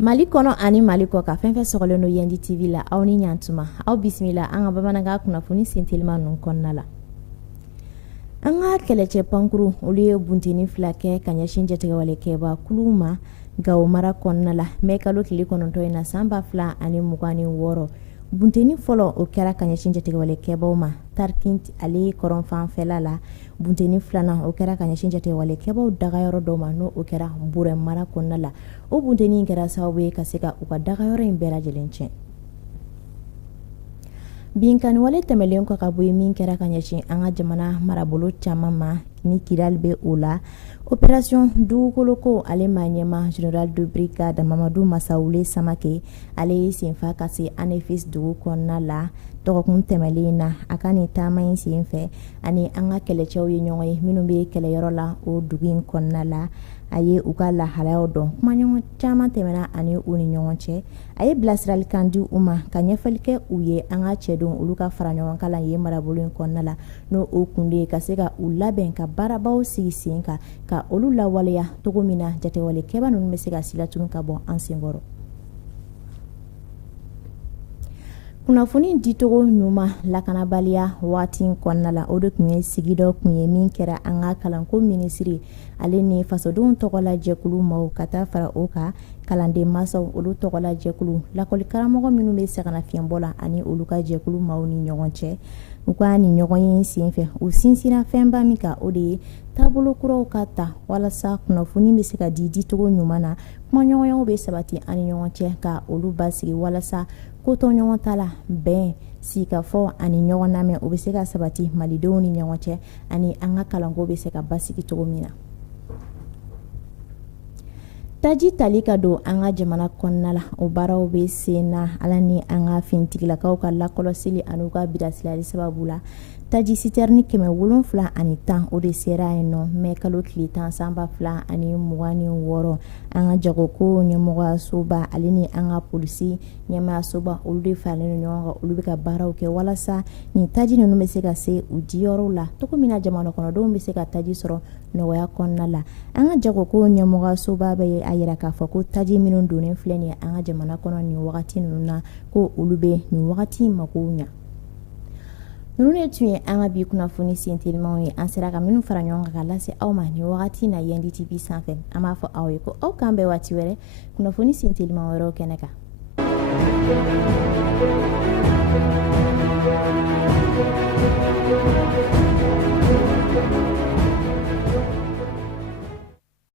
Mali kɔnɔ ani Mali kɔ ka fɛn fɛn sɔgɔlen don Yendi TV la aw ni ɲantuma aw bisimila an ka bamanankan kunnafoni sentelima ninnu kɔnɔna la. An ka kɛlɛcɛ pankuru olu ye bunteni 2 kɛ ka ɲɛsin jatigɛwale kɛba kulu ma Gao mara kɔnɔna la mai kalo tile 9 in na san 2026. Bunteni fɔlɔ o kɛra ka ɲɛsin jatigɛwale kɛbaw ma Tarkint ale kɔrɔnfan fɛla la. Bunteni 2nan o kɛra ka ɲɛsin jatigɛwale kɛbaw dagayɔrɔ dɔw ma n'o kɛra Burɛ mara kɔnɔna la. O bunteni kɛra sababu ye ka se ka u ka dagayɔrɔ in bɛɛ lajɛlen tiɲɛ. Binkaniwale tɛmɛlen kɔ ka bɔ yen min kɛra ka ɲɛsin an ka jamana marabolo caman ma ni kidali bɛ o la. Opération dugukoloko ale ma ɲɛma Général de Brigade Mamadou Massawule Samake ale ye senfa ka se Anefis dugu kɔnɔna la dɔgɔkun tɛmɛlen na a ka nin taama in senfɛ ani an ka kɛlɛcɛw ye ɲɔgɔn ye minnu bɛ kɛlɛyɔrɔ la o dugu in kɔnɔna la. A ye u ka lahalayaw dɔn kumaɲɔgɔn caman tɛmɛna ani u ni ɲɔgɔn cɛ. A ye bilasiralikan di u ma ka ɲɛfɔli kɛ u ye an ka cɛdenw olu ka fara ɲɔgɔn kalan ye marabolo in kɔnɔna la n'o o kun de ka se ka u labɛn ka baarabaw sigi sen kan ka olu lawaleya cogo min na jatigɛwale kɛba ninnu bɛ se ka silatunu ka bɔ an senkɔrɔ. Kunnafoni dicogo ɲuman lakanabaliya waati kɔnɔna la o de tun ye sigidɔ kun ye min kɛra an ka kalanko minisiri ale ni fasodenw tɔgɔla jɛkulu maaw ka taa fara o kan kalanden masaw olu tɔgɔla jɛkulu lakɔli karamɔgɔ minnu bɛ sɛgɛnnafiɲɛbɔ la ani olu ka jɛkulu maaw ni ɲɔgɔn cɛ. U ka ni ɲɔgɔn ye senfɛ u sinsinna fɛnba min kan o de ye taabolo kuraw ka ta walasa kunnafoni bɛ se ka di dicogo ɲuman na kumaɲɔgɔnyaw bɛ sabati ani ɲɔgɔn cɛ ka olu basigi walasa kotɔɲɔgɔn ta la bɛn sikafɔ ani ɲɔgɔn lamɛn o bɛ se ka sabati malidenw ni ɲɔgɔn cɛ ani an ka kalanko bɛ se ka basigi cogo min na. Taji tali ka don an ka jamana kɔnɔna la o baaraw bɛ sen na ala ni an ka finitigilakaw ka lakɔlɔsili ani u ka bilasirali sababu la. Taji citerne 710 o de sera yen nɔ mai kalo tile 10 san 2026 an ka jagoko ɲɛmɔgɔyasoba ale ni an ka polisi ɲɛmaayasoba olu de faralen ɲɔgɔn kan olu bɛ ka baaraw kɛ walasa nin taji ninnu bɛ se ka se u diyɔrɔw la cogo min na jamana kɔnɔdenw bɛ se ka taji sɔrɔ nɔgɔya kɔnɔna la. An ka jagoko ɲɛmɔgɔyasoba bɛ a yira k'a fɔ ko taji minnu donnen filɛ nin ye an ka jamana kɔnɔ nin wagati ninnu na ko olu bɛ nin wagati makow ɲa. Ninnu de tun ye an ka bi kunnafoni sentelimaw ye an sera ka minnu fara ɲɔgɔn kan ka lase aw ma nin wagati na Yendi TV sanfɛ an b'a fɔ aw ye ko aw k'an bɛn waati wɛrɛ kunnafoni sentelima wɛrɛw kɛnɛ kan.